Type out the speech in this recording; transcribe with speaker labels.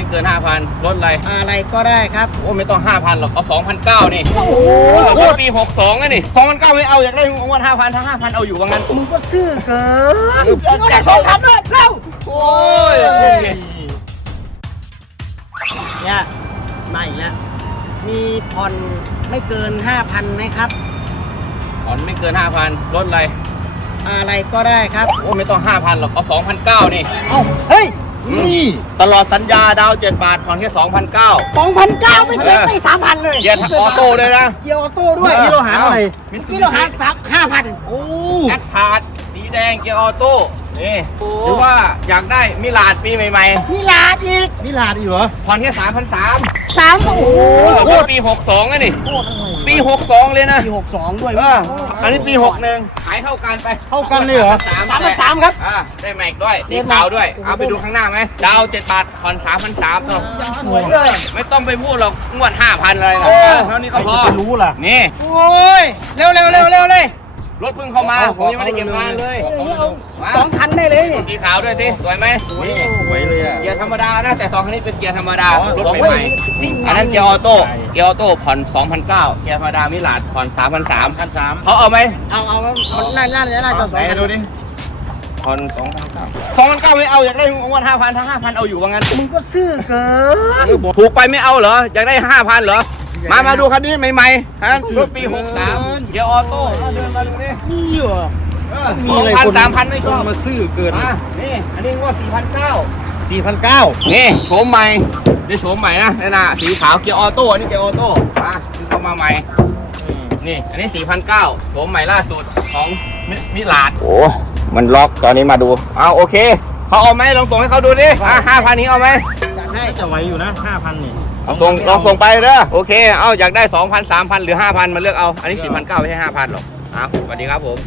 Speaker 1: ไม่เกิน 5,000ลดอะไร
Speaker 2: อะไรก็ได้ครับ
Speaker 1: โอ้ไม่ต้อง 5,000 หรอก เอา2,900นี่
Speaker 2: โอ้โห
Speaker 1: รถปี 62อะนี่2,900ไม่เอาอยากได้งวด5,000 ถ้า 5,000 เอาอยู่ว่างั้น
Speaker 2: มึงก็ซื่อเกิน
Speaker 1: แต่สองพันเลยเร็วโอ้ย
Speaker 2: เนี่ยมาอีกแล้ว มีผ่อนไม่เกิน 5,000ไหมครับ
Speaker 1: ผ่อนไม่เกิน 5,000ลดอะไร
Speaker 2: อะไรก็ได้ครับ
Speaker 1: โอ้ไม่ต้อง 5,000 หรอก เอา2,900นี่
Speaker 2: เอ้า เฮ้ย
Speaker 1: นี่ตลอดสัญญาดาว7บาทผ่อนแค่2,900
Speaker 2: 2,009ไม่เกินไป3,000 เลย
Speaker 1: เกียร์ออโต้ด้วยนะ
Speaker 2: เกียร์ออโต้ด้วย
Speaker 1: เมื่อกี้เราหาอะไร
Speaker 2: เมื่อกี้เราหาสาม5,000โอ้
Speaker 1: แอดพาร์ดสีแดงเกียร์ออโต้ นี่
Speaker 2: โอ้
Speaker 1: หรือว่าอยากได้มิลาดปีใหม่
Speaker 2: มีลาดอีก
Speaker 3: นี่ลาดอีกเหรอ
Speaker 1: ๆผ่อนแค่3,300
Speaker 2: สามโอ้โห
Speaker 1: โอ้ปี62อะนี่ปี62เลยนะ
Speaker 2: ปี62ด้วย
Speaker 1: เอออันนี้ปี61ขายเท่ากันไป
Speaker 3: เท่ากันเลยเหรอ
Speaker 2: สามพันสามครับ
Speaker 1: อ่าได้แม็กด้วยสีขาวด้วย เอาไปดูข้างหน้าไหมดาว7บาทผ่อน3,300ตัว
Speaker 2: สวยเลย
Speaker 1: ไม่ต้องไปพูดหรอกงวด5,000อะไรนะ
Speaker 2: โอ้
Speaker 1: เออเท่านี้ก็พอ
Speaker 3: จะรู้ล่ะ
Speaker 1: นี่
Speaker 2: โอ้ย เร็วเร็วเร็วเร็วเลย
Speaker 1: รถเพิ่งเข้ามา ผมยังไม่ได้เก็บงานเลย
Speaker 2: สองคันได้เลยนี่
Speaker 1: สีขาวด้วยสิสวยไหมนี่
Speaker 3: สวยเลยอะ
Speaker 1: เกียร์ธรรมดานะแต่สองคันนี้เป็นเกียร์ธรรมดา
Speaker 3: อ๋อ
Speaker 1: รถ
Speaker 3: สอง
Speaker 1: ใหม่ๆอันนั้นเกียร์ออโต้เกียร์ออโต้ผ่อน2,900เกียร์ธรรมดามิลาดผ่อน3,300
Speaker 3: พันสาม
Speaker 1: เขาเอาไหม
Speaker 2: เอาเอามันน่าน่าจะน่าจะสอง
Speaker 1: ไหน
Speaker 2: คัน
Speaker 1: ดูดิผ่อน2,900 2,900ไม่เอาอยากได้งวด5,000ถ้า5,000เอาอยู่ว่างั้น
Speaker 2: มึงก็ซื่อเกิน
Speaker 1: ถูกไปไม่เอาเหรออยากได้5,000เหรอ มามาดูคันนี้ใหม่ๆฮะรถปี63เกียร์ออโต้เดินมาดูนี่
Speaker 2: นี่เหรอ
Speaker 1: สองพันสามพันไม่ชอบ
Speaker 3: มาซื้อเกิน
Speaker 1: มานี่อันนี้งวดสี่พันเก้า
Speaker 3: สี่พันเก้า
Speaker 1: นี่โฉมใหม่นี่โฉมใหม่นะนี่นะสีขาวเกียร์ออโต้อันนี้เกียร์ออโต้มาซื้อเข้ามาใหม่นี่อันนี้สี่พันเก้าโฉมใหม่ล่าสุดของมิมิลาดโอ้มันล็อกตอนนี้มาดูเอาโอเคเขาเอาไหมลองส่งให้เขาดูดิอะห้าพันนี้เอาไหม
Speaker 2: จัดให้
Speaker 3: จะไหวอยู่นะห้าพันนี่
Speaker 1: เอาส่งลองส่งไปเด้อโอเค เอาอยากได้สองพันสามพันหรือห้าพันมาเลือกเอา อันนี้สี่พันเก้าไม่ใช่ห้าพันหรอกเอาสวัสดีครับผม